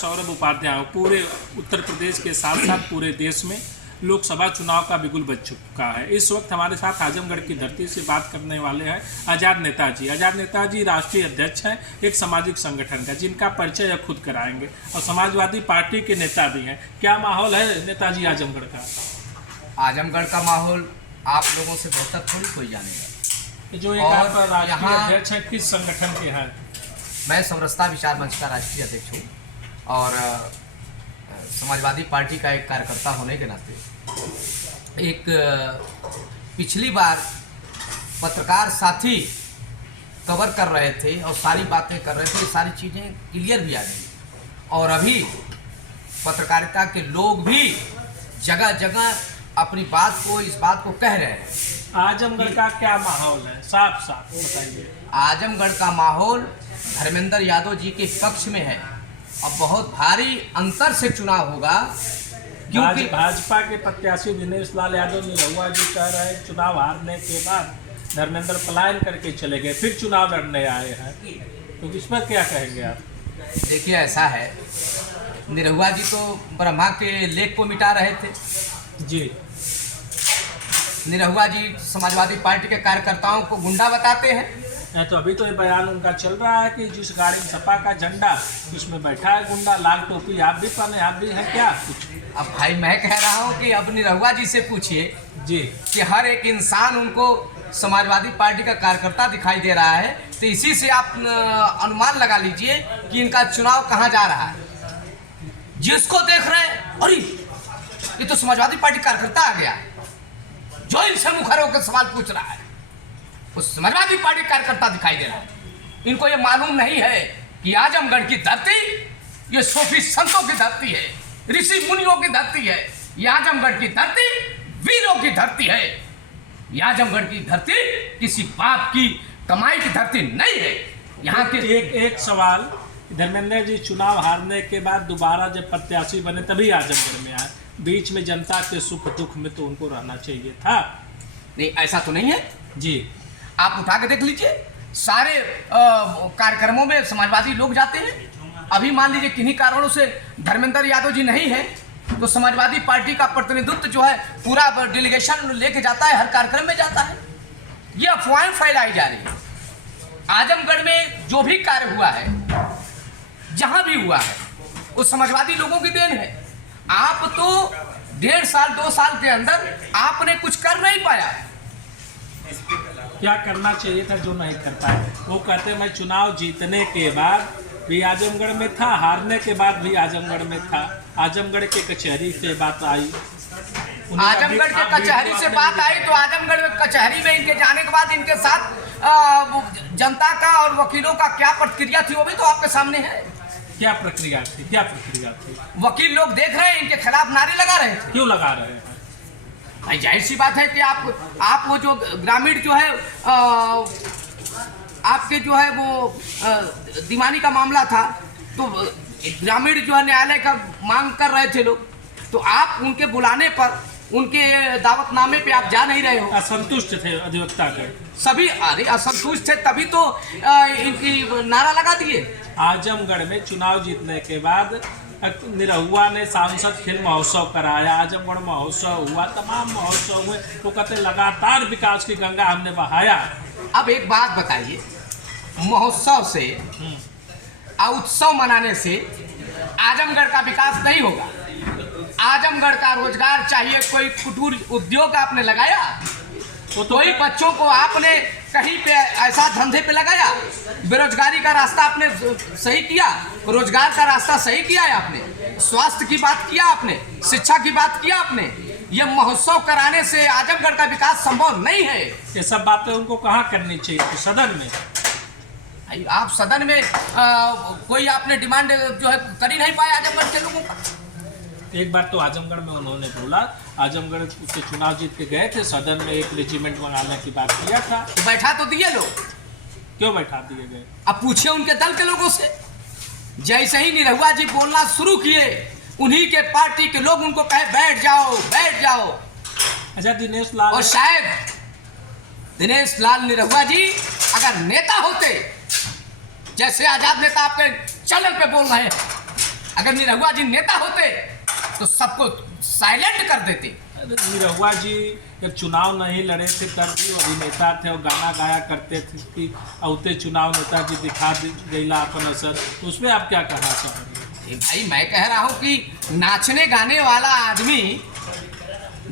सौरभ उपाध्याय पूरे उत्तर प्रदेश के साथ साथ पूरे देश में लोकसभा चुनाव का बिगुल बज चुका है। इस वक्त हमारे साथ आजमगढ़ की धरती से बात करने वाले हैं आज़ाद नेताजी। आज़ाद नेताजी राष्ट्रीय अध्यक्ष हैं एक सामाजिक संगठन का, जिनका परिचय अब खुद कराएंगे और समाजवादी पार्टी के नेता भी हैं। क्या माहौल है नेताजी आजमगढ़ का? आजमगढ़ का माहौल आप लोगों से बेहतर थोड़ी कोई जानेगा। जो एक आप राष्ट्रीय अध्यक्ष हैं, किस संगठन के हैं? मैं समरसता विचार मंच का राष्ट्रीय अध्यक्ष हूँ और समाजवादी पार्टी का एक कार्यकर्ता होने के नाते एक पिछली बार पत्रकार साथी कवर कर रहे थे और सारी बातें कर रहे थे, सारी चीज़ें क्लियर भी आ गई और अभी पत्रकारिता के लोग भी जगह जगह अपनी बात को, इस बात को कह रहे हैं। आजमगढ़ का क्या माहौल है, साफ साफ बताइए। आजमगढ़ का माहौल धर्मेंद्र यादव जी के पक्ष में है और बहुत भारी अंतर से चुनाव होगा, क्योंकि भाजपा के प्रत्याशी दिनेश लाल यादव निरहुआ जी कह रहे हैं चुनाव हारने के बाद धर्मेंद्र पलायन करके चले गए, फिर चुनाव लड़ने आए हैं, तो इस पर क्या कहेंगे आप? देखिए, ऐसा है, निरहुआ जी तो ब्रह्मा के लेख को मिटा रहे थे जी। निरहुआ जी समाजवादी पार्टी के कार्यकर्ताओं को गुंडा बताते हैं। तो अभी तो ये बयान उनका चल रहा है कि जिस गाड़ी में सपा का झंडा उसमें बैठा है गुंडा, लाल टोपी आप भी पहने, आप भी हैं क्या कुछ? अब भाई मैं कह रहा हूँ कि अब निरहुआ जी से पूछिए जी कि हर एक इंसान उनको समाजवादी पार्टी का कार्यकर्ता दिखाई दे रहा है, तो इसी से आप अनुमान लगा लीजिए कि इनका चुनाव कहाँ जा रहा है। जिसको देख रहे हैं अरे ये तो समाजवादी पार्टी कार्यकर्ता आ गया, जो इनसे मुखर होकर सवाल पूछ रहा है उस समाजवादी पार्टी कार्यकर्ता दिखाई दे रहा है। इनको ये मालूम नहीं है कि आजमगढ़ की धरती ये सूफी संतों की धरती है, ऋषि मुनियों की धरती है। ये आजमगढ़ की धरती वीरों की धरती है। ये आजमगढ़ की धरती किसी बाप की कमाई की धरती नहीं है। यहाँ के एक सवाल, धर्मेंद्र जी चुनाव हारने के बाद दोबारा जब प्रत्याशी बने तभी आजमगढ़ में आए, बीच में जनता के सुख दुख में तो उनको रहना चाहिए था। नहीं, ऐसा तो नहीं है जी। आप उठा के देख लीजिए, सारे कार्यक्रमों में समाजवादी लोग जाते हैं। अभी मान लीजिए किन्हीं कारणों से धर्मेंद्र यादव जी नहीं है तो समाजवादी पार्टी का प्रतिनिधित्व जो है पूरा डेलीगेशन लेके जाता है, हर कार्यक्रम में जाता है। ये अफवाहें फैलाई जा रही है। आजमगढ़ में जो भी कार्य हुआ है, जहां भी हुआ है, वो समाजवादी लोगों की देन है। आप तो 1.5 साल 2 साल के अंदर आपने कुछ कर नहीं पाया। क्या करना चाहिए था जो नहीं कर पाए? वो कहते मैं चुनाव जीतने के बाद भी आजमगढ़ में था, हारने के बाद भी आजमगढ़ में था। आजमगढ़ के कचहरी से बात आई, आजमगढ़ के कचहरी से बात आई तो आजमगढ़ में कचहरी में इनके जाने के बाद इनके साथ जनता का और वकीलों का क्या प्रतिक्रिया थी वो भी तो आपके सामने है। क्या प्रक्रिया थी, क्या प्रक्रिया थी? वकील लोग देख रहे हैं, इनके खिलाफ नारे लगा रहे थे। क्यों लगा रहे हैं? भाई जाहिर सी बात है कि आप वो जो ग्रामीण जो है आपके जो है वो दीवानी का मामला था, तो ग्रामीण जो है न्यायालय का मांग कर रहे थे लोग, तो आप उनके बुलाने पर उनके दावतनामे पे आप जा नहीं रहे हो। असंतुष्ट थे अधिवक्ता के सभी, अरे असंतुष्ट थे तभी तो इनकी नारा लगा दिए। आजमगढ़ में चुनाव जीतने के बाद निरहुआ ने सांसद खेल महोत्सव कराया, आजमगढ़ महोत्सव हुआ, तमाम महोत्सव हुए, वो कहते लगातार विकास की गंगा हमने बहाया। अब एक बात बताइए, महोत्सव से उत्सव मनाने से आजमगढ़ का विकास नहीं होगा। आजमगढ़ का रोजगार चाहिए, कोई कुटीर उद्योग आपने लगाया, तो कोई बच्चों को आपने कहीं पे ऐसा धंधे पे लगाया, बेरोजगारी का रास्ता आपने सही किया, रोजगार का रास्ता सही किया है आपने, स्वास्थ्य की बात किया आपने, शिक्षा की बात किया आपने। ये महोत्सव कराने से आजमगढ़ का विकास संभव नहीं है। ये सब बातें उनको कहाँ करनी चाहिए? तो सदन में। आप सदन में कोई आपने डिमांड जो है कर ही नहीं पाए आजमगढ़ के लोगों का। एक बार तो आजमगढ़ में उन्होंने बोला, आजमगढ़ से चुनाव जीत के गए थे, सदन में एक रेजिमेंट मंगाने की बात किया था, तो बैठा तो दिए लोग। क्यों बैठा दिए गए? अब पूछिए उनके दल के लोगों से। जैसे ही निरहुआ जी बोलना शुरू किए, उन्हीं के पार्टी के लोग उनको कहे बैठ जाओ बैठ जाओ। अच्छा, दिनेश लाल, और शायद दिनेश लाल निरहुआ जी अगर नेता होते, जैसे आजाद नेता आपके चैनल पे बोल रहे हैं, अगर निरहुआ जी नेता होते तो सबको साइलेंट कर देते। अरे निरहुआ जी जब चुनाव नहीं लड़े थे तब भी वो अभिनेता थे और गाना गाया करते थे कि औते चुनाव नेताजी दिखा गईला अपन असर, तो उसमें आप क्या कहना चाहेंगे? भाई मैं कह रहा हूँ कि नाचने गाने वाला आदमी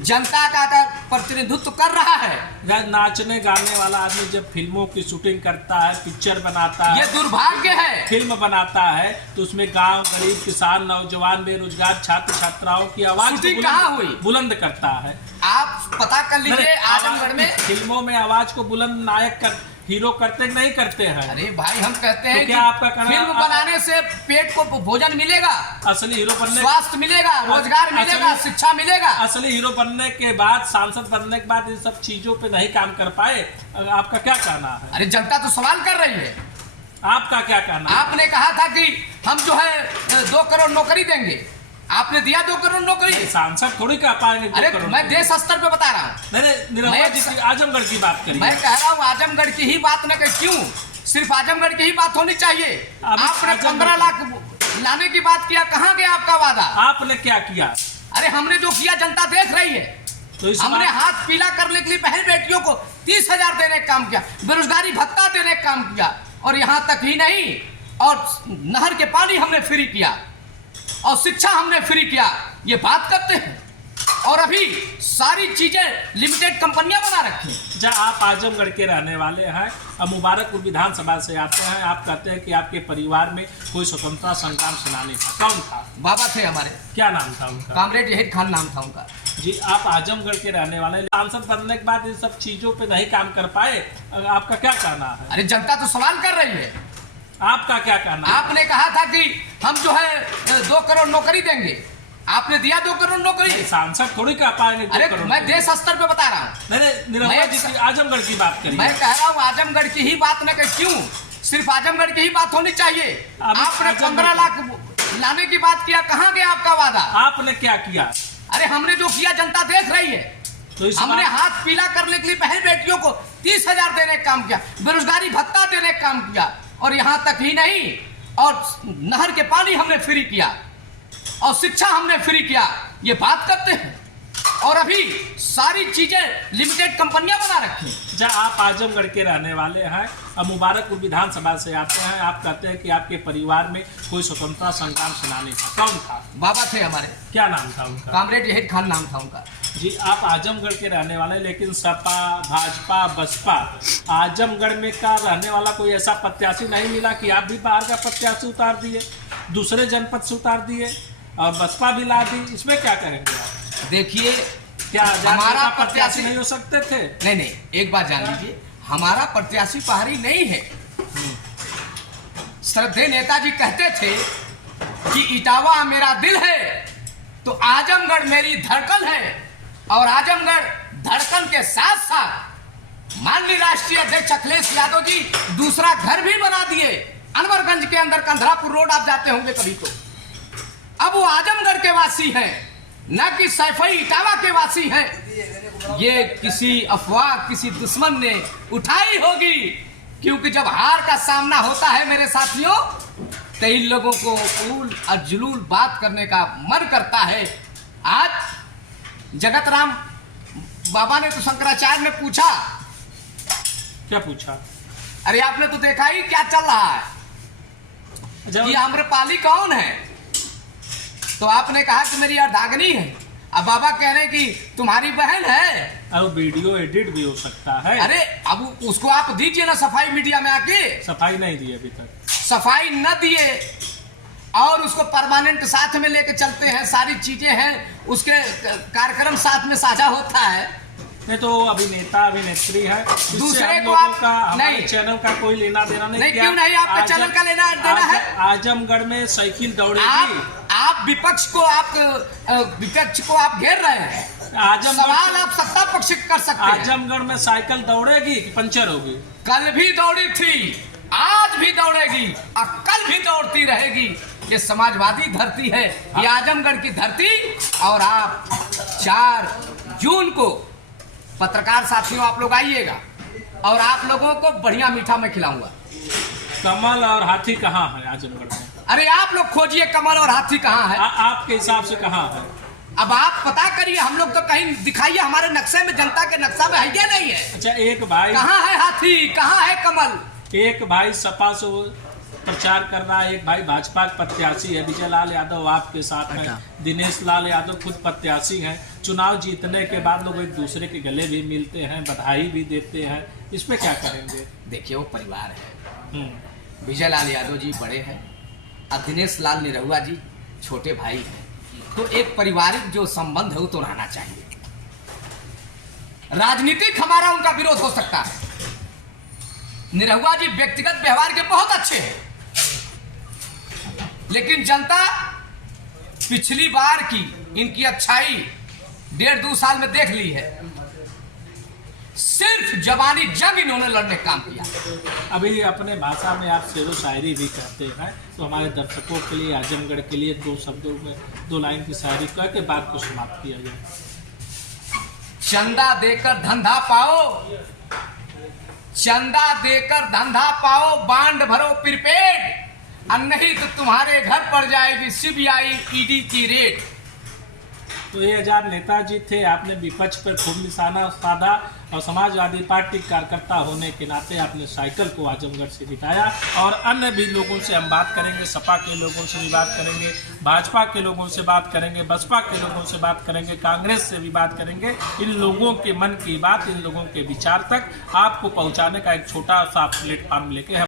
जनता का प्रतिनिधित्व कर रहा है। नाचने गाने वाला आदमी जब फिल्मों की शूटिंग करता है, पिक्चर बनाता है, ये दुर्भाग्य है। फिल्म बनाता है तो उसमें गांव, गरीब, किसान, नौजवान, बेरोजगार, छात्र छात्राओं की आवाज शूटिंग कहाँ हुई? बुलंद करता है। आप पता कर लीजिए आजमगढ़ में फिल्मों में आवाज को बुलंद नायक कर हीरो करते नहीं करते हैं। अरे भाई हम कहते हैं तो क्या आपका कहना, फिल्म बनाने से पेट को भोजन मिलेगा, असली हीरो बनने, स्वास्थ्य मिलेगा, रोजगार मिलेगा, शिक्षा मिलेगा। असली हीरो बनने के बाद, सांसद बनने के बाद इन सब चीजों पे नहीं काम कर पाए, आपका क्या कहना है? अरे जनता तो सवाल कर रही है, आपका क्या कहना? आपने कहा था कि हम जो है 2 करोड़ नौकरी देंगे, आपने दिया 2 करोड़ नौकरी। सांसद थोड़ी कह पाएंगे। अरे मैं देश स्तर पे बता रहा हूँ। निरहुआ जी की आजमगढ़ की बात करिए। मैं कह रहा हूँ आजमगढ़ की ही बात न कर, क्यों सिर्फ आजमगढ़ की ही बात होनी चाहिए? आपने 15 लाख लाने की बात किया, कहाँ गया आपका वादा? आपने क्या किया? अरे हमने जो किया जनता देख रही है। तो हमने हाथ पीला करने के लिए बहन बेटियों को 30,000 देने का काम किया, बेरोजगारी भत्ता देने का काम किया, और यहाँ तक ही नहीं, और नहर के पानी हमने फ्री किया, और शिक्षा हमने फ्री किया। ये बात करते हैं और अभी सारी चीजें लिमिटेड कंपनियां बना रखी। जब आप आजमगढ़ के रहने वाले हैं और मुबारकपुर विधानसभा से आते हैं, आप कहते हैं कि आपके परिवार में कोई स्वतंत्रता संग्राम सेनानी था, कौन था? बाबा थे हमारे। क्या नाम था उनका? कामरेड यहीद खान नाम था उनका। जी, आप आजमगढ़ के रहने वाले, सांसद बनने के बाद इन सब चीजों पे नहीं काम कर पाए, आपका क्या कहना है? अरे जनता तो सवाल कर रही है, आपका क्या कहना? आपने कहा था कि हम जो है 2 करोड़ नौकरी देंगे, आपने दिया 2 करोड़ नौकरी। सांसद थोड़ी कह पाएंगे। अरे मैं देश स्तर पे बता रहा हूँ। निरहुआ जी की आजमगढ़ की बात करिए। मैं कह रहा हूँ आजमगढ़ की ही बात न कर, क्यों सिर्फ आजमगढ़ की ही बात होनी चाहिए? आपने 15 लाख लाने की बात किया, कहाँ गया आपका वादा? आपने क्या किया? अरे हमने जो किया जनता देख रही है। तो हमने हाथ पीला करने के लिए बहन बेटियों को 30,000 देने का काम किया, बेरोजगारी भत्ता देने का काम किया, और यहाँ तक ही नहीं, और नहर के पानी हमने फ्री किया, और शिक्षा हमने फ्री किया। ये बात करते हैं और अभी सारी चीजें लिमिटेड कंपनियां बना रखी। जब आप आजमगढ़ के रहने वाले हैं और मुबारकपुर विधानसभा से आते हैं, आप कहते हैं कि आपके परिवार में कोई स्वतंत्रता संग्राम सेनानी था, कौन था? बाबा थे हमारे। क्या नाम था उनका? कामरेड यहीद खान नाम था उनका। जी, आप आजमगढ़ के रहने वाले, लेकिन सपा, भाजपा, बसपा, आजमगढ़ में का रहने वाला कोई ऐसा प्रत्याशी नहीं मिला कि आप भी बाहर का प्रत्याशी उतार दिए, दूसरे जनपद से उतार दिए और बसपा भी ला दी, इसमें क्या करेंगे आप? देखिए, क्या हमारा प्रत्याशी नहीं हो सकते थे? नहीं, एक बात जान लीजिए, हमारा प्रत्याशी बाहरी नहीं है। श्रद्धेय नेताजी कहते थे कि इटावा मेरा दिल है तो आजमगढ़ मेरी धड़कन है, और आजमगढ़ धड़कन के साथ साथ माननीय राष्ट्रीय अध्यक्ष अखिलेश यादव जी दूसरा घर भी बना दिए अनवरगंज के अंदर। कंधरापुर रोड आप जाते होंगे कभी, तो अब वो आजमगढ़ के वासी हैं, न कि सैफई इटावा के वासी हैं। ये किसी अफवाह, किसी दुश्मन ने उठाई होगी, क्योंकि जब हार का सामना होता है मेरे साथियों, तो इन लोगों को उल और जुलूल बात करने का मन करता है। आज जगत राम बाबा ने तो शंकराचार्य ने पूछा। क्या पूछा? अरे आपने तो देखा ही क्या चल रहा है, ये आम्रपाली कौन है? तो आपने कहा कि मेरी अर्धांगिनी है। अब बाबा कह रहे कि तुम्हारी बहन है। अब वीडियो एडिट भी हो सकता है। अरे अब उसको आप दीजिए ना सफाई मीडिया में आके। सफाई नहीं दी अभी तक, सफाई न दिए और उसको परमानेंट साथ में लेके चलते हैं, सारी चीजें हैं, उसके कार्यक्रम साथ में साझा होता है। नहीं तो अभिनेता अभिनेत्री है, दूसरे को आप नहीं, चैनल का कोई लेना देना नहीं। क्यों नहीं? आपका चैनल का लेना देना है। आजमगढ़ में साइकिल दौड़ेगी। आप विपक्ष को आप घेर रहे हैं। सवाल आप सत्ता पक्ष कर सकते हैं। आजमगढ़ में साइकिल दौड़ेगी कि पंचर होगी? कल भी दौड़ी थी, आज भी दौड़ेगी और कल भी दौड़ती रहेगी। ये समाजवादी धरती है, ये आजमगढ़ की धरती। और आप 4 जून को पत्रकार साथियों आप लोग आइएगा और आप लोगों को बढ़िया मीठा मैं खिलाऊंगा। कमल और हाथी कहाँ है आजमगढ़ में? अरे आप लोग खोजिए कमल और हाथी कहाँ है। आपके हिसाब से कहाँ है? अब आप पता करिए, हम लोग तो कहीं दिखाइए हमारे नक्शे में, जनता के नक्शा में है या नहीं है। अच्छा, एक भाई कहाँ है हाथी, कहाँ है कमल? एक भाई सपा से प्रचार कर रहा है, एक भाई भाजपा के प्रत्याशी है, विजय लाल यादव आपके साथ है, दिनेश लाल यादव खुद प्रत्याशी हैं। चुनाव जीतने के बाद लोग एक दूसरे के गले भी मिलते हैं, बधाई भी देते हैं, इस पे क्या करेंगे? देखिए वो परिवार है, विजय लाल यादव जी बड़े हैं और दिनेश लाल निरहुआ जी छोटे भाई हैं, तो एक पारिवारिक जो संबंध है वो तो रहना चाहिए। राजनीतिक हमारा उनका विरोध हो सकता है, निरहुआ जी व्यक्तिगत व्यवहार के बहुत अच्छे हैं, लेकिन जनता पिछली बार की इनकी अच्छाई 1.5-2 साल में देख ली है। सिर्फ जवानी जंग इन्होंने लड़ने का काम किया। अभी अपने भाषा में आप शेरो शायरी भी कहते हैं, तो हमारे दर्शकों के लिए, आजमगढ़ के लिए 2 शब्दों में 2 लाइन की शायरी कह के बात को समाप्त किया जाए। चंदा देकर धंधा पाओ, चंदा देकर धंधा पाओ, बांड भरो प्रीपेड, और नहीं तो तुम्हारे घर पर जाएगी सीबीआई ईडी की रेड। तो ये आजाद नेताजी थे, आपने विपक्ष पर खूब निशाना साधा और समाजवादी पार्टी कार्यकर्ता होने के नाते आपने साइकिल को आजमगढ़ से जिताया। और अन्य भी लोगों से हम बात करेंगे, सपा के लोगों से भी बात करेंगे, भाजपा के लोगों से बात करेंगे, बसपा के लोगों से बात करेंगे, कांग्रेस से भी बात करेंगे। इन लोगों के मन की बात, इन लोगों के विचार तक आपको पहुँचाने का एक छोटा सा प्लेटफॉर्म लेके